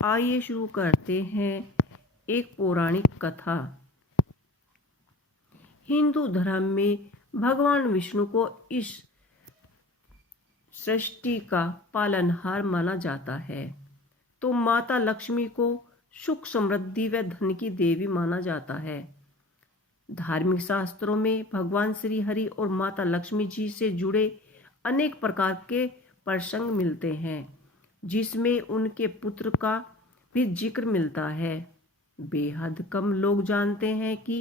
आइए शुरू करते हैं एक पौराणिक कथा। हिंदू धर्म में भगवान विष्णु को इस सृष्टि का पालनहार माना जाता है, तो माता लक्ष्मी को सुख समृद्धि व धन की देवी माना जाता है। धार्मिक शास्त्रों में भगवान श्री हरि और माता लक्ष्मी जी से जुड़े अनेक प्रकार के प्रसंग मिलते हैं, जिसमें उनके पुत्र का भी जिक्र मिलता है। बेहद कम लोग जानते हैं कि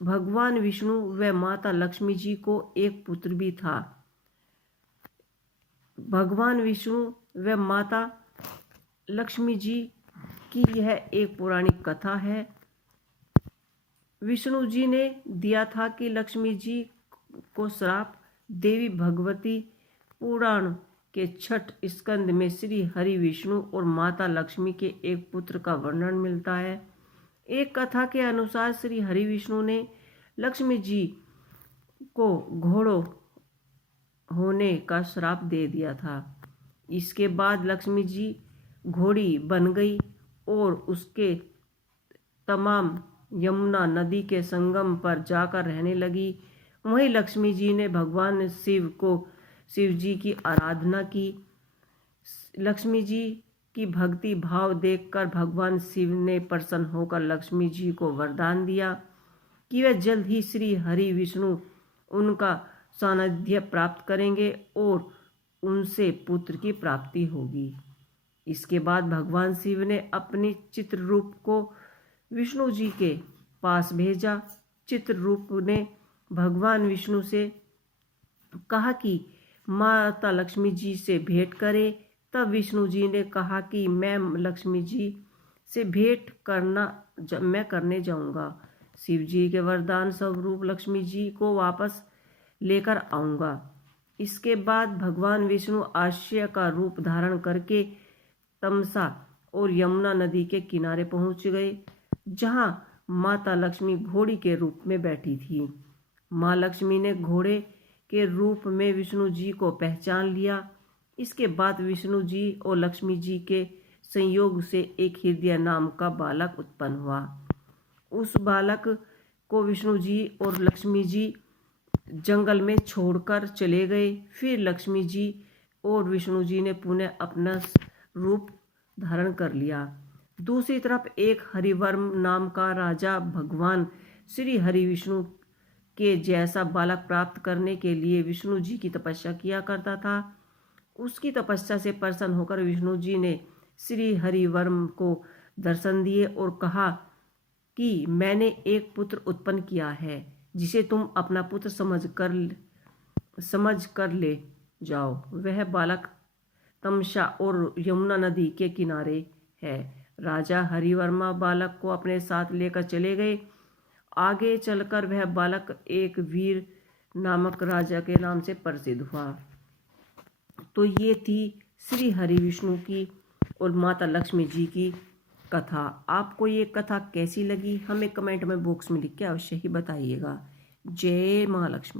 भगवान विष्णु व माता लक्ष्मी जी को एक पुत्र भी था। भगवान विष्णु व माता लक्ष्मी जी की यह एक पौराणिक कथा है। विष्णु जी ने दिया था कि लक्ष्मी जी को श्राप। देवी भगवती पुराण के छठ स्कंद में श्री हरि विष्णु और माता लक्ष्मी के एक पुत्र का वर्णन मिलता है। एक कथा के अनुसार श्री हरि विष्णु ने लक्ष्मी जी को घोड़ों होने का श्राप दे दिया था। इसके बाद लक्ष्मी जी घोड़ी बन गई और उसके तमाम यमुना नदी के संगम पर जाकर रहने लगी। वहीं लक्ष्मी जी ने भगवान शिव जी की आराधना की। लक्ष्मी जी की भक्ति भाव देखकर भगवान शिव ने प्रसन्न होकर लक्ष्मी जी को वरदान दिया कि वे जल्द ही श्री हरि विष्णु उनका सानिध्य प्राप्त करेंगे और उनसे पुत्र की प्राप्ति होगी। इसके बाद भगवान शिव ने अपनी चित्र रूप को विष्णु जी के पास भेजा। चित्ररूप ने भगवान विष्णु से कहा कि माता लक्ष्मी जी से भेंट करे। तब विष्णु जी ने कहा कि मैं लक्ष्मी जी से भेंट करने जाऊंगा। शिव जी के वरदान स्वरूप लक्ष्मी जी को वापस लेकर आऊंगा। इसके बाद भगवान विष्णु आश्चर्य का रूप धारण करके तमसा और यमुना नदी के किनारे पहुंच गए, जहां माता लक्ष्मी घोड़ी के रूप में बैठी थी। माँ लक्ष्मी ने घोड़े के रूप में विष्णु जी को पहचान लिया। इसके बाद विष्णु जी और लक्ष्मी जी के संयोग से एक हृदय नाम का बालक उत्पन्न हुआ। उस बालक को विष्णु जी और लक्ष्मी जी जंगल में छोड़कर चले गए। फिर लक्ष्मी जी और विष्णु जी ने पुनः अपना रूप धारण कर लिया। दूसरी तरफ एक हरिवर्म नाम का राजा भगवान श्री हरि विष्णु के जैसा बालक प्राप्त करने के लिए विष्णु जी की तपस्या किया करता था। उसकी तपस्या से प्रसन्न होकर विष्णु जी ने श्री हरिवर्म को दर्शन दिए और कहा कि मैंने एक पुत्र उत्पन्न किया है, जिसे तुम अपना पुत्र समझ कर ले जाओ। वह बालक तमसा और यमुना नदी के किनारे है। राजा हरिवर्मा बालक को अपने साथ लेकर चले गए। आगे चलकर वह बालक एक वीर नामक राजा के नाम से प्रसिद्ध हुआ। तो ये थी श्री हरि विष्णु की और माता लक्ष्मी जी की कथा। आपको ये कथा कैसी लगी हमें कमेंट में बॉक्स में लिख के अवश्य ही बताइएगा। जय माँ लक्ष्मी।